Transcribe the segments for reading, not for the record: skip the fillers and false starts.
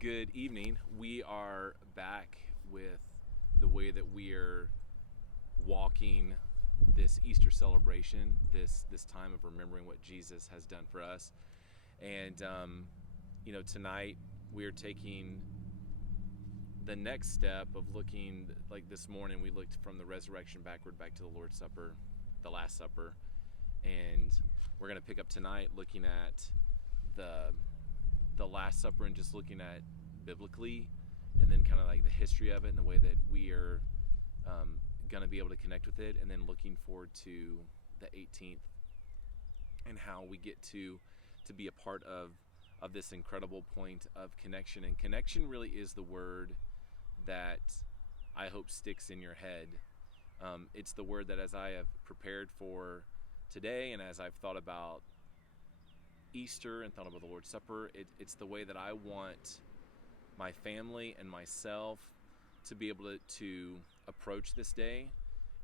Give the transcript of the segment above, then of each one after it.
Good evening. We are back with the way that we are walking this Easter celebration, this time of remembering what Jesus has done for us. And tonight we are taking the next step of looking, like this morning we looked from the resurrection backward back to the Lord's Supper, the Last Supper, and we're going to pick up tonight looking at the Last Supper and just looking at biblically, and then kind of like the history of it and the way that we are going to be able to connect with it, and then looking forward to the 18th and how we get to be a part of this incredible point of connection. And connection really is the word that I hope sticks in your head. It's the word that, as I have prepared for today and as I've thought about Easter and thought about the Lord's Supper, it's the way that I want my family and myself to be able to approach this day,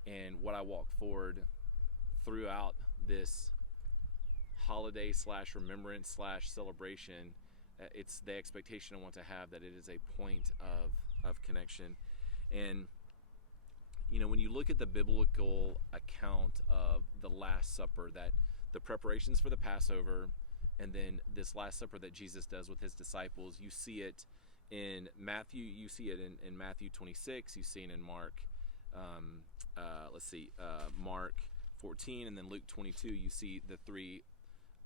and what I walk forward throughout this holiday / remembrance / celebration. It's the expectation I want to have that it is a point of connection. And when you look at the biblical account of the Last Supper, that the preparations for the Passover, and then this Last Supper that Jesus does with his disciples, you see it in Matthew, you see it in Matthew 26, you see it in Mark, Mark 14, and then Luke 22. You see the three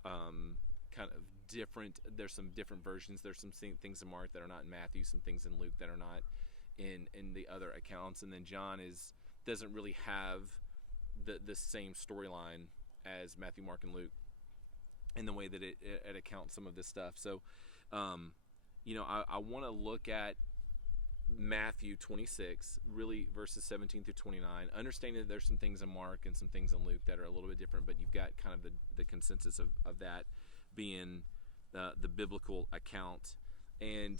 kind of different, there's some different versions. There's some things in Mark that are not in Matthew, some things in Luke that are not in the other accounts, and then John doesn't really have the same storyline as Matthew, Mark, and Luke in the way that it accounts some of this stuff. So, I want to look at Matthew 26, really verses 17 through 29, understanding that there's some things in Mark and some things in Luke that are a little bit different, but you've got kind of the consensus of that being the biblical account. And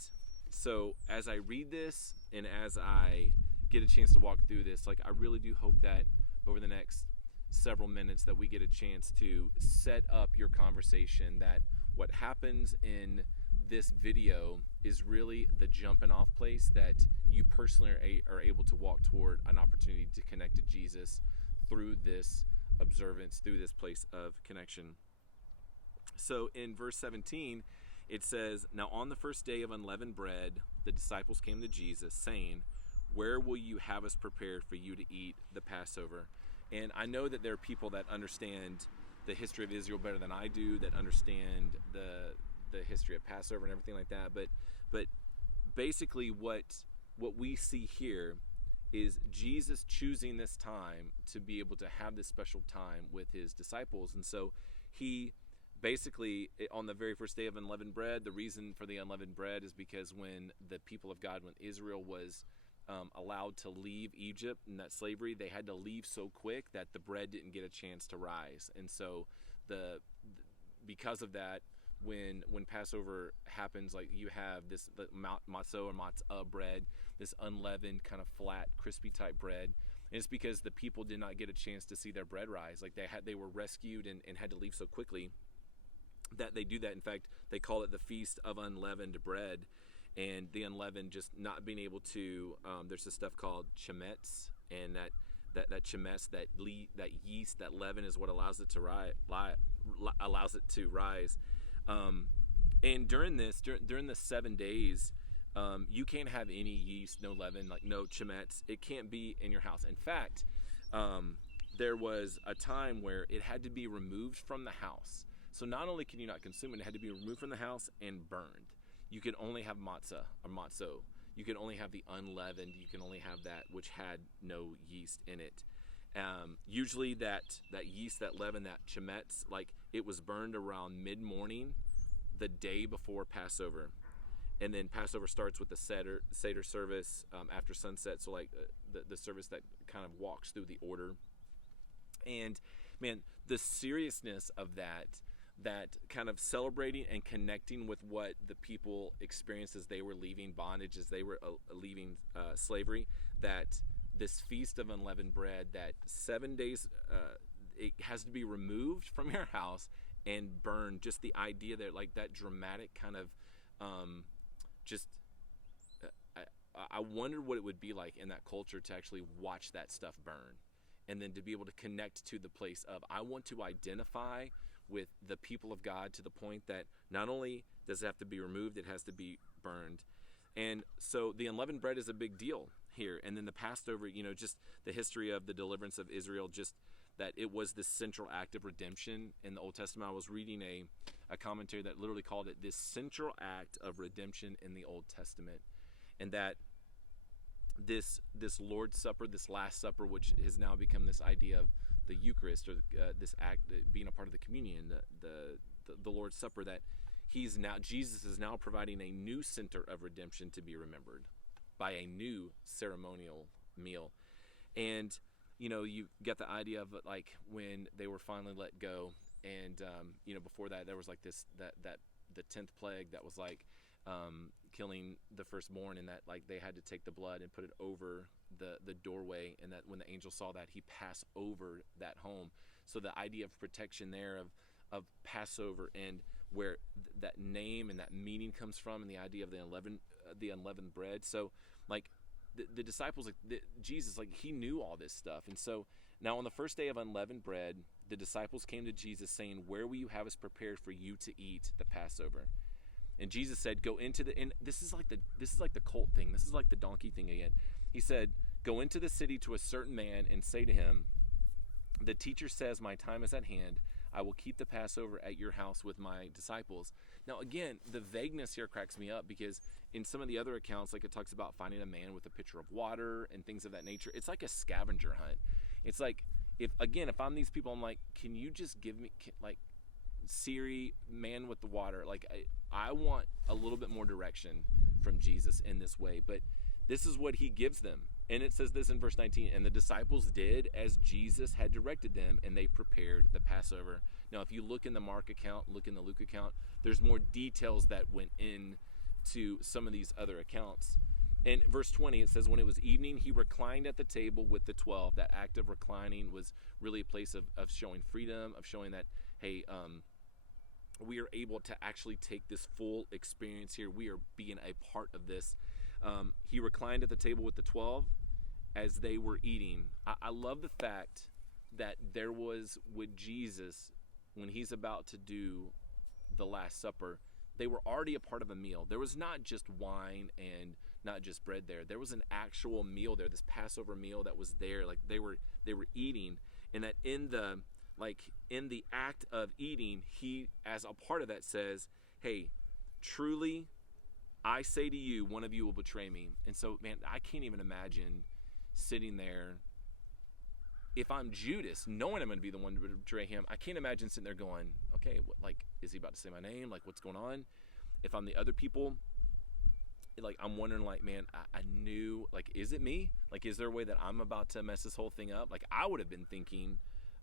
so as I read this and as I get a chance to walk through this, I really do hope that over the next several minutes that we get a chance to set up your conversation, that what happens in this video is really the jumping off place that you personally are able to walk toward an opportunity to connect to Jesus through this observance, through this place of connection. So in verse 17, it says, "Now on the first day of unleavened bread, the disciples came to Jesus, saying, 'Where will you have us prepared for you to eat the Passover?'" And I know that there are people that understand the history of Israel better than I do, that understand the history of Passover and everything like that. But basically what we see here is Jesus choosing this time to be able to have this special time with his disciples. And so he basically, on the very first day of unleavened bread, the reason for the unleavened bread is because when the people of God, when Israel was allowed to leave Egypt and that slavery, they had to leave so quick that the bread didn't get a chance to rise. And so because of that, when Passover happens, you have this matzah or matzah bread, this unleavened kind of flat, crispy type bread. And it's because the people did not get a chance to see their bread rise. They were rescued and had to leave so quickly that they do that. In fact, they call it the Feast of Unleavened Bread. And the unleavened, just not being able to, there's this stuff called chametz, and that chametz, that yeast, that leaven is what allows it to rise. And during the 7 days, you can't have any yeast, no leaven, no chametz. It can't be in your house. In fact, there was a time where it had to be removed from the house. So not only can you not consume it, it had to be removed from the house and burned. You could only have matzah or matzo. You could only have the unleavened. You can only have that which had no yeast in it. Usually that yeast, that leaven, that chametz, it was burned around mid-morning, the day before Passover. And then Passover starts with the Seder service after sunset. So the service that kind of walks through the order. And man, the seriousness of that kind of celebrating and connecting with what the people experienced as they were leaving bondage, as they were leaving slavery, that this Feast of Unleavened Bread, that 7 days, it has to be removed from your house and burned. Just the idea that, that dramatic kind of just I wondered what it would be like in that culture to actually watch that stuff burn, and then to be able to connect to the place of, I want to identify with the people of God to the point that not only does it have to be removed, it has to be burned. And so the unleavened bread is a big deal here. And then the Passover, just the history of the deliverance of Israel, just that it was this central act of redemption in the Old Testament. I was reading a commentary that literally called it this central act of redemption in the Old Testament. And that this Lord's Supper, this Last Supper, which has now become this idea of the Eucharist, or this act being a part of the communion, the Lord's Supper, that Jesus is now providing a new center of redemption to be remembered by a new ceremonial meal. And you get the idea of like when they were finally let go, and before that there was like this that the 10th plague that was like killing the firstborn, and that like they had to take the blood and put it over the doorway, and that when the angel saw that, he passed over that home. So the idea of protection there of Passover, and where that name and that meaning comes from, and the idea of the unleavened bread. So like the disciples, like Jesus, like he knew all this stuff. And so now on the first day of unleavened bread, the disciples came to Jesus saying, "Where will you have us prepared for you to eat the Passover?" And Jesus said, "Go into the," and this is like the cult thing. This is like the donkey thing again. He said, "Go into the city to a certain man and say to him, 'The teacher says, my time is at hand. I will keep the Passover at your house with my disciples.'" Now, again, the vagueness here cracks me up, because in some of the other accounts, like it talks about finding a man with a pitcher of water and things of that nature. It's like a scavenger hunt. It's like, if I'm these people, I'm like, can you just give me, like, Siri, man with the water? Like, I want a little bit more direction from Jesus in this way. But this is what he gives them. And it says this in verse 19, "And the disciples did as Jesus had directed them, and they prepared the Passover." Now, if you look in the Mark account, look in the Luke account, there's more details that went into some of these other accounts. In verse 20, it says, "When it was evening, he reclined at the table with the 12. That act of reclining was really a place of showing freedom, of showing that, hey, we are able to actually take this full experience here. We are being a part of this. He reclined at the table with the 12 as they were eating. I love the fact that there was, with Jesus, when he's about to do the Last Supper, they were already a part of a meal. There was not just wine and not just bread there. There was an actual meal there, this Passover meal that was there. Like they were eating, and that in the act of eating, he, as a part of that, says, "Hey, truly, I say to you, one of you will betray me." And so, man, I can't even imagine sitting there. If I'm Judas, knowing I'm going to be the one to betray him, I can't imagine sitting there going, okay, is he about to say my name? Like, what's going on? If I'm the other people, like, I'm wondering, like, man, I knew, like, is it me? Like, is there a way that I'm about to mess this whole thing up? Like, I would have been thinking,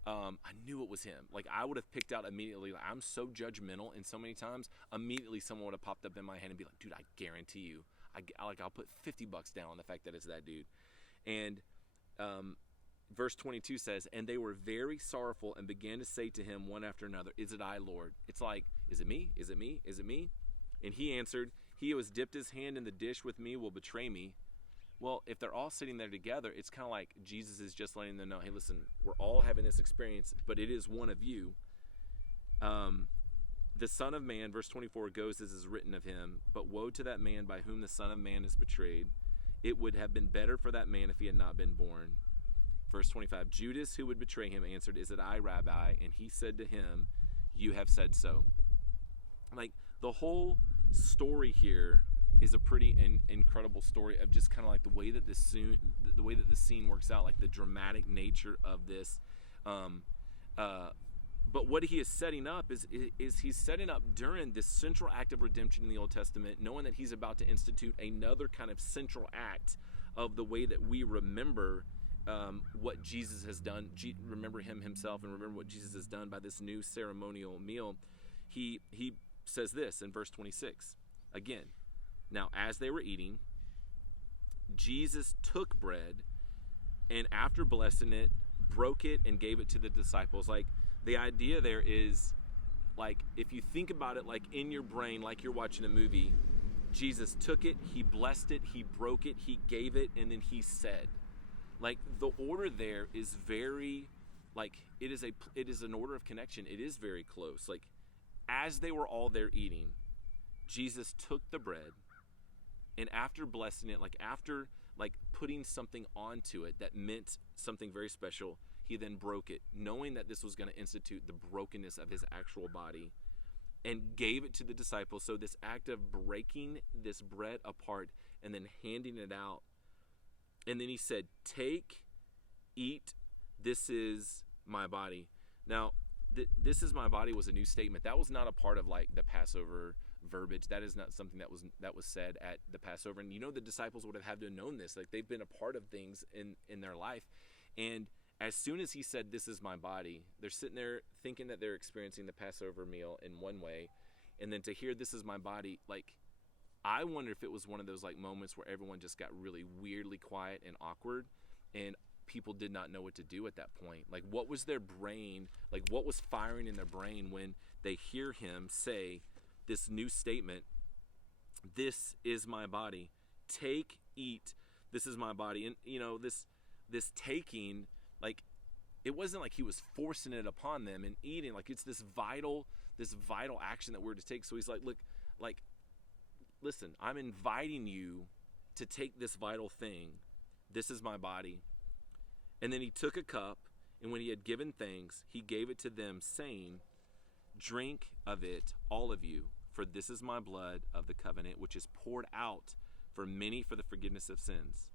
I knew it was him. Like, I would have picked out immediately. Like, I'm so judgmental, and so many times, immediately someone would have popped up in my head and be like, "Dude, I guarantee you, I'll put $50 down on the fact that it's that dude." And verse 22 says, "And they were very sorrowful and began to say to him one after another, 'Is it I, Lord?'" It's like, is it me? Is it me? Is it me? And he answered, "He who has dipped his hand in the dish with me will betray me." Well, if they're all sitting there together, it's kind of like Jesus is just letting them know, hey, listen, we're all having this experience, but it is one of you. The Son of Man, verse 24, goes as is written of him, but woe to that man by whom the Son of Man is betrayed. It would have been better for that man if he had not been born. Verse 25, Judas, who would betray him, answered, "Is it I, Rabbi?" And he said to him, "You have said so." Like, the whole story here is a pretty incredible story of just kind of like the way that this scene works out, like the dramatic nature of this. But what he is setting up is he's setting up during this central act of redemption in the Old Testament, knowing that he's about to institute another kind of central act of the way that we remember what Jesus has done, remember him himself, and remember what Jesus has done by this new ceremonial meal. He says this in verse 26 again. "Now, as they were eating, Jesus took bread, and after blessing it, broke it and gave it to the disciples." Like, the idea there is, like, if you think about it, like in your brain, like you're watching a movie, Jesus took it, he blessed it, he broke it, he gave it, and then he said. Like, the order there is very, like, it is an order of connection. It is very close. Like, as they were all there eating, Jesus took the bread, and after blessing it, after putting something onto it that meant something very special, he then broke it, knowing that this was going to institute the brokenness of his actual body, and gave it to the disciples. So this act of breaking this bread apart and then handing it out, and then he said, "Take, eat, this is my body." Now, this is my body was a new statement. That was not a part of the Passover verbiage. That is not something that was said at the Passover. And the disciples would have had to have known this. Like, they've been a part of things in their life. And as soon as he said, "This is my body," they're sitting there thinking that they're experiencing the Passover meal in one way, and then to hear, "This is my body," I wonder if it was one of those moments where everyone just got really weirdly quiet and awkward, and people did not know what to do at that point. What was their brain, what was firing in their brain when they hear him say this new statement, "This is my body. Take, eat, this is my body." And this taking, it wasn't like he was forcing it upon them and eating. It's this vital action that we're to take. So he's like, "Look, listen, I'm inviting you to take this vital thing. This is my body." And then he took a cup, and when he had given thanks, he gave it to them, saying, "Drink of it, all of you, for this is my blood of the covenant, which is poured out for many for the forgiveness of sins.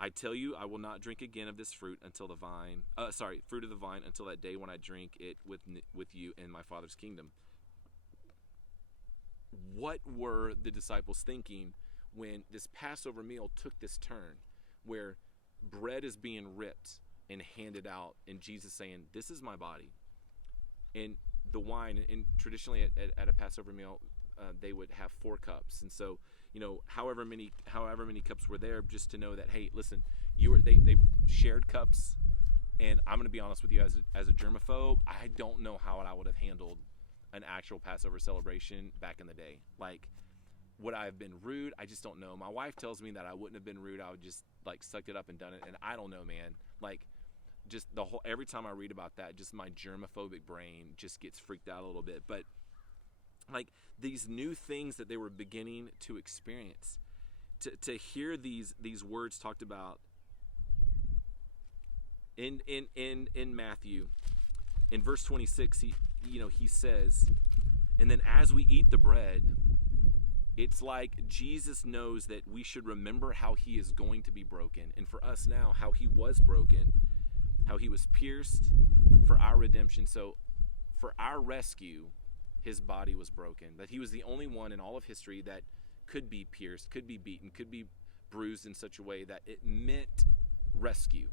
I tell you, I will not drink again of this fruit of the vine until that day when I drink it with you in my Father's kingdom." What were the disciples thinking when this Passover meal took this turn where bread is being ripped and handed out, and Jesus saying, "This is my body," and the wine? And traditionally at a Passover meal, they would have 4 cups, and so however many cups were there, just to know that, hey, listen, they shared cups. And I'm going to be honest with you, as a germaphobe, I don't know how I would have handled an actual Passover celebration back in the day. Would I have been rude? I just don't know. My wife tells me that I wouldn't have been rude. I would just sucked it up and done it. And I don't know, man. Just every time I read about that, just my germophobic brain just gets freaked out a little bit. But these new things that they were beginning to experience, to hear these words talked about in Matthew, in verse 26, he says, "And then as we eat the bread," it's like Jesus knows that we should remember how he is going to be broken. And for us now, how he was broken, how he was pierced for our redemption. So for our rescue, his body was broken. That he was the only one in all of history that could be pierced, could be beaten, could be bruised in such a way that it meant rescue.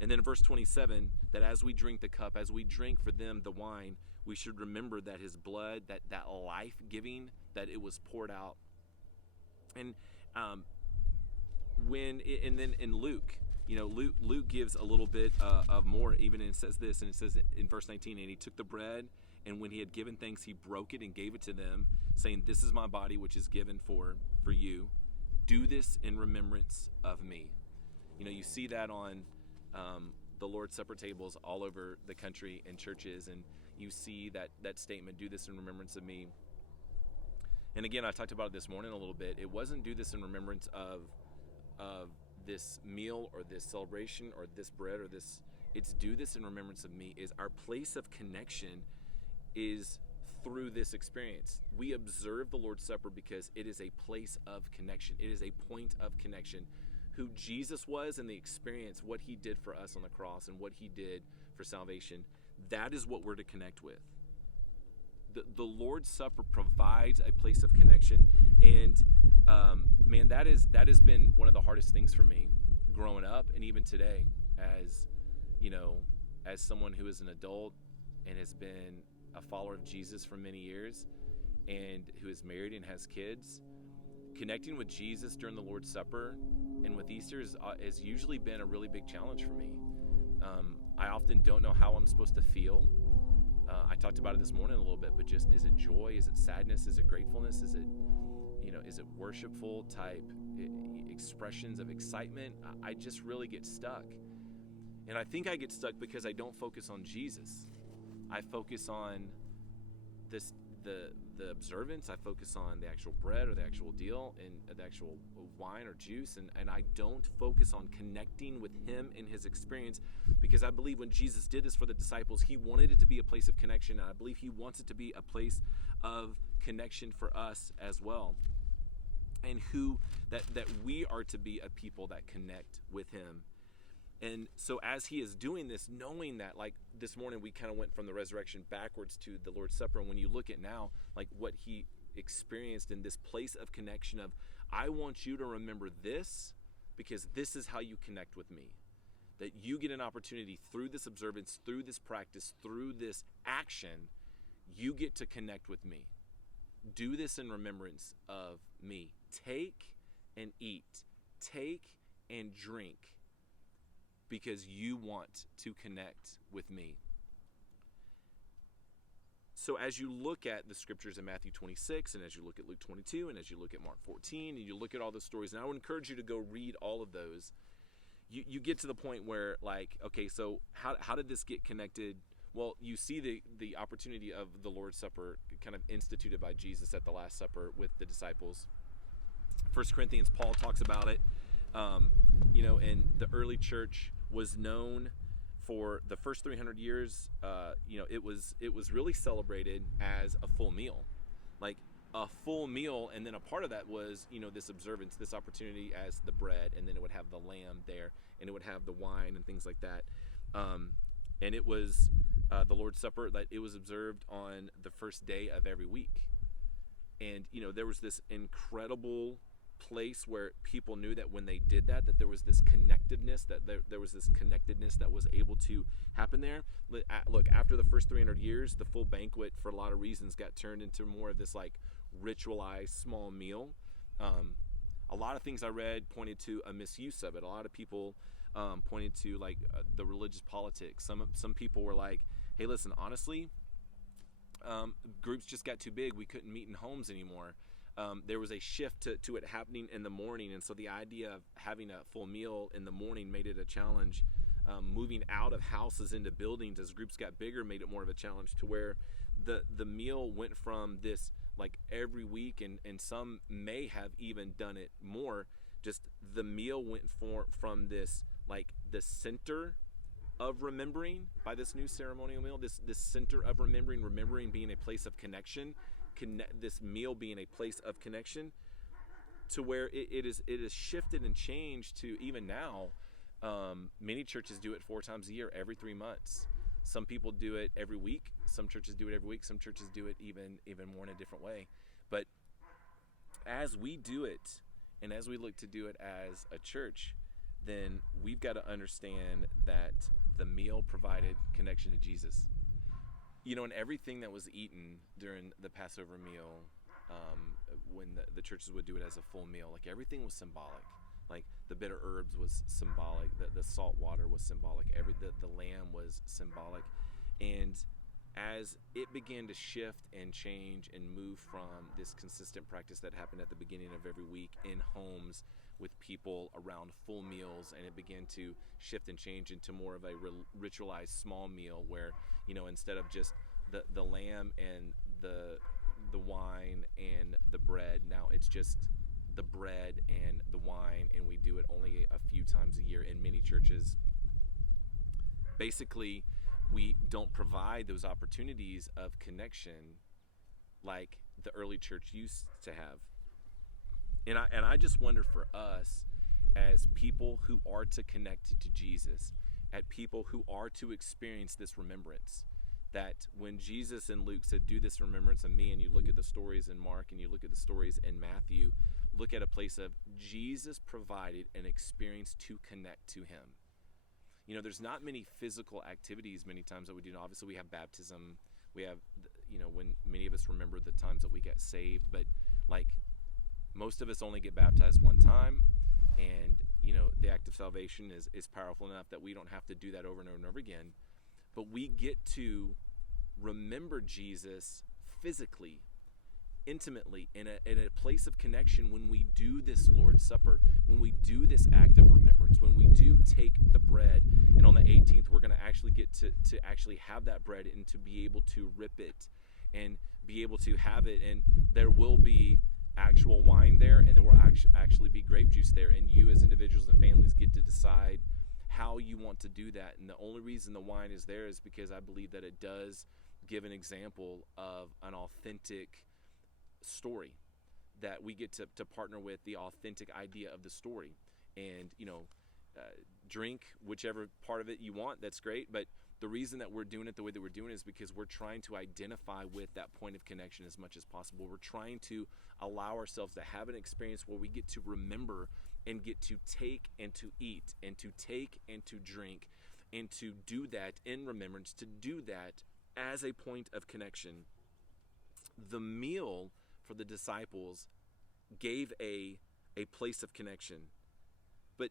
And then in verse 27, that as we drink the cup, as we drink for them the wine, we should remember that his blood, that life-giving, that it was poured out. And then in Luke, Luke gives a little bit of more, even, and it says this, and it says in verse 19, "And he took the bread, and when he had given thanks, he broke it and gave it to them, saying, 'This is my body, which is given for you. Do this in remembrance of me.'" You see that on the Lord's Supper tables all over the country in churches, and you see that statement, "Do this in remembrance of me." And again, I talked about it this morning a little bit. It wasn't do this in remembrance of this meal or this celebration or this bread or this. It's do this in remembrance of me. Is our place of connection is through this experience. We observe the Lord's Supper because it is a place of connection. It is a point of connection. Who Jesus was and the experience, what he did for us on the cross and what he did for salvation, that is what we're to connect with. The Lord's Supper provides a place of connection. And man, that has been one of the hardest things for me growing up, and even today, as someone who is an adult and has been a follower of Jesus for many years, and who is married and has kids. Connecting with Jesus during the Lord's Supper and with Easter has usually been a really big challenge for me. I often don't know how I'm supposed to feel. I talked about it this morning a little bit, but just, is it joy? Is it sadness? Is it gratefulness? Is it, is it worshipful type expressions of excitement? I just really get stuck. And I think I get stuck because I don't focus on Jesus. I focus on the observance. I focus on the actual bread or the actual deal and the actual wine or juice, and I don't focus on connecting with him in his experience, because I believe when Jesus did this for the disciples, he wanted it to be a place of connection, and I believe he wants it to be a place of connection for us as well, and that we are to be a people that connect with him. And so as he is doing this, knowing that, like this morning we kind of went from the resurrection backwards to the Lord's Supper, and when you look at now, like what he experienced in this place of connection of, I want you to remember this because this is how you connect with me. That you get an opportunity through this observance, through this practice, through this action, you get to connect with me. Do this in remembrance of me. Take and eat. Take and drink, because you want to connect with me. So as you look at the scriptures in Matthew 26, and as you look at Luke 22, and as you look at Mark 14, and you look at all those stories, and I would encourage you to go read all of those, you get to the point where, like, okay, so how did this get connected? Well, you see the opportunity of the Lord's Supper kind of instituted by Jesus at the Last Supper with the disciples. 1 Corinthians, Paul talks about it. And the early church was known for the first 300 years. It was really celebrated as a full meal, like a full meal, and then a part of that was this observance, this opportunity as the bread, and then it would have the lamb there, and it would have the wine and things like that. And it was the Lord's Supper that it was observed on the first day of every week, and there was this incredible place where people knew that when they did that there was this connectedness, that there was this connectedness that was able to happen there. Look, after the first 300 years, the full banquet, for a lot of reasons, got turned into more of this like ritualized small meal. A lot of things I read pointed to a misuse of it. A lot of people pointed to like the religious politics. Some people were like, hey, listen, honestly, groups just got too big. We couldn't meet in homes anymore. There was a shift to it happening in the morning, and so the idea of having a full meal in the morning made it a challenge. Moving out of houses into buildings as groups got bigger made it more of a challenge, to where the meal went from this like every week, and some may have even done it more. Just the meal went from this like the center of remembering by this new ceremonial meal, this center of remembering being a place of connection. This meal being a place of connection, to where it is shifted and changed to even now. Many churches do it 4 times a year, every 3 months. Some people do it every week. Some churches do it every week. Some churches do it even more in a different way. But as we do it, and as we look to do it as a church, then we've got to understand that the meal provided connection to Jesus. And everything that was eaten during the Passover meal, when the churches would do it as a full meal, like everything was symbolic. Like the bitter herbs was symbolic, the salt water was symbolic, the lamb was symbolic. And as it began to shift and change and move from this consistent practice that happened at the beginning of every week in homes with people around full meals, and it began to shift and change into more of a ritualized small meal where, instead of just the lamb and the wine and the bread, now it's just the bread and the wine, and we do it only a few times a year in many churches. Basically, we don't provide those opportunities of connection like the early church used to have. And I just wonder, for us as people who are to connect to Jesus, at people who are to experience this remembrance, that when Jesus in Luke said, do this in remembrance of me, and you look at the stories in Mark and you look at the stories in Matthew, look at a place of Jesus provided an experience to connect to him. There's not many physical activities many times that we do. Obviously, we have baptism. We have, when many of us remember the times that we get saved, but like most of us only get baptized one time, and the act of salvation is powerful enough that we don't have to do that over and over and over again. But we get to remember Jesus physically intimately in a place of connection when we do this Lord's Supper, when we do this act of remembrance, when we do take the bread. And on the 18th, we're going to actually get to actually have that bread and to be able to rip it and be able to have it. And there will be actual wine there, and there will actually be grape juice there. And you as individuals and families get to decide how you want to do that. And the only reason the wine is there is because I believe that it does give an example of an authentic story, that we get to partner with the authentic idea of the story. And drink whichever part of it you want, that's great, but the reason that we're doing it the way that we're doing it is because we're trying to identify with that point of connection as much as possible. We're trying to allow ourselves to have an experience where we get to remember and get to take and to eat and to take and to drink and to do that in remembrance, to do that as a point of connection. The meal for the disciples gave a place of connection. But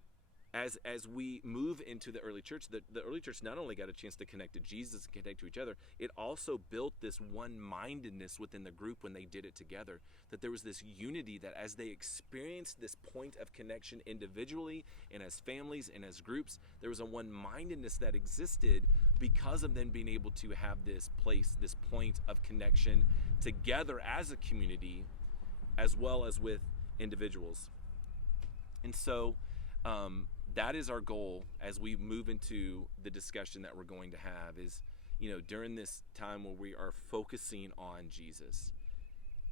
as we move into the early church, the early church not only got a chance to connect to Jesus and connect to each other, it also built this one-mindedness within the group when they did it together. That there was this unity, that as they experienced this point of connection individually and as families and as groups, there was a one-mindedness that existed because of them being able to have this place, this point of connection together as a community, as well as with individuals. And so that is our goal as we move into the discussion that we're going to have, is, during this time where we are focusing on Jesus.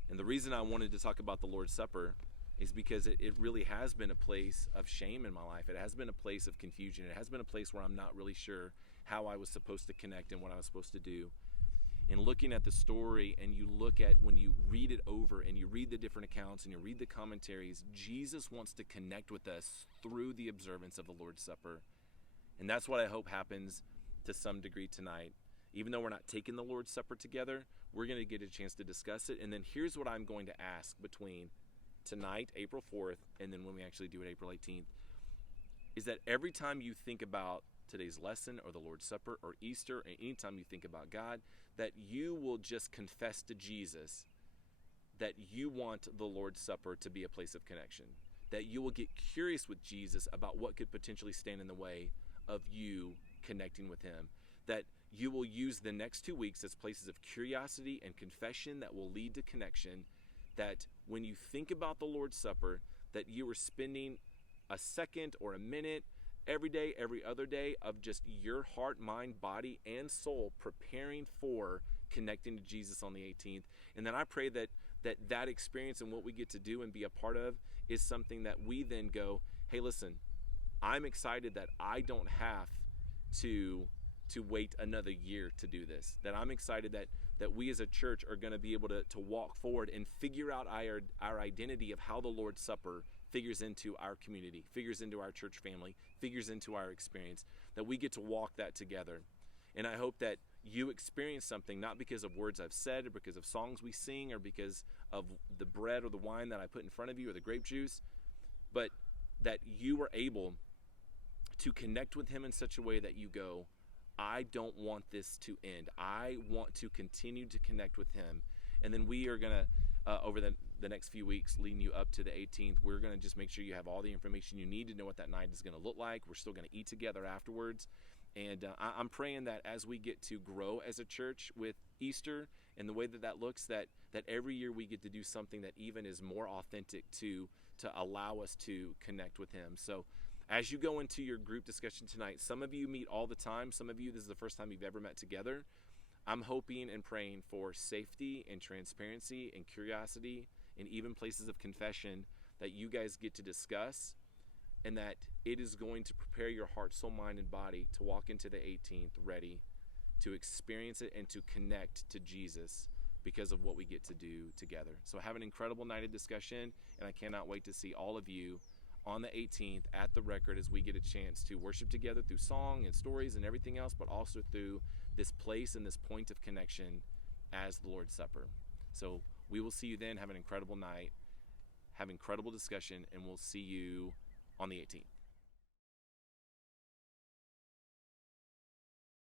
And the reason I wanted to talk about the Lord's Supper is because it really has been a place of shame in my life. It has been a place of confusion. It has been a place where I'm not really sure how I was supposed to connect and what I was supposed to do. And looking at the story, and you look at, when you read it over and you read the different accounts and you read the commentaries, Jesus wants to connect with us through the observance of the Lord's Supper. And that's what I hope happens to some degree tonight. Even though we're not taking the Lord's Supper together, we're going to get a chance to discuss it. And then here's what I'm going to ask between tonight, April 4th, and then when we actually do it April 18th, is that every time you think about today's lesson or the Lord's Supper or Easter, and anytime you think about God, that you will just confess to Jesus that you want the Lord's Supper to be a place of connection, that you will get curious with Jesus about what could potentially stand in the way of you connecting with him, that you will use the next 2 weeks as places of curiosity and confession that will lead to connection, that when you think about the Lord's Supper, that you are spending a second or a minute every day, every other day, of just your heart, mind, body, and soul preparing for connecting to Jesus on the 18th. And then I pray that experience and what we get to do and be a part of is something that we then go, hey, listen, I'm excited that I don't have to wait another year to do this, that I'm excited that we as a church are going to be able to walk forward and figure out our identity of how the Lord's Supper figures into our community, figures into our church family, figures into our experience, that we get to walk that together. And I hope that you experience something, not because of words I've said or because of songs we sing or because of the bread or the wine that I put in front of you or the grape juice, but that you are able to connect with him in such a way that you go, I don't want this to end. I want to continue to connect with him. And then we are going to, over the next few weeks leading you up to the 18th, we're going to just make sure you have all the information you need to know what that night is going to look like. We're still going to eat together afterwards. And I'm praying that as we get to grow as a church with Easter and the way that looks, that every year we get to do something that even is more authentic to allow us to connect with him. So as you go into your group discussion tonight, some of you meet all the time. Some of you, this is the first time you've ever met together. I'm hoping and praying for safety and transparency and curiosity and even places of confession that you guys get to discuss, and that it is going to prepare your heart, soul, mind, and body to walk into the 18th ready to experience it and to connect to Jesus because of what we get to do together. So have an incredible night of discussion, and I cannot wait to see all of you on the 18th at the Record as we get a chance to worship together through song and stories and everything else, but also through this place and this point of connection as the Lord's Supper. So we will see you then. Have an incredible night, have incredible discussion, and we'll see you on the 18th.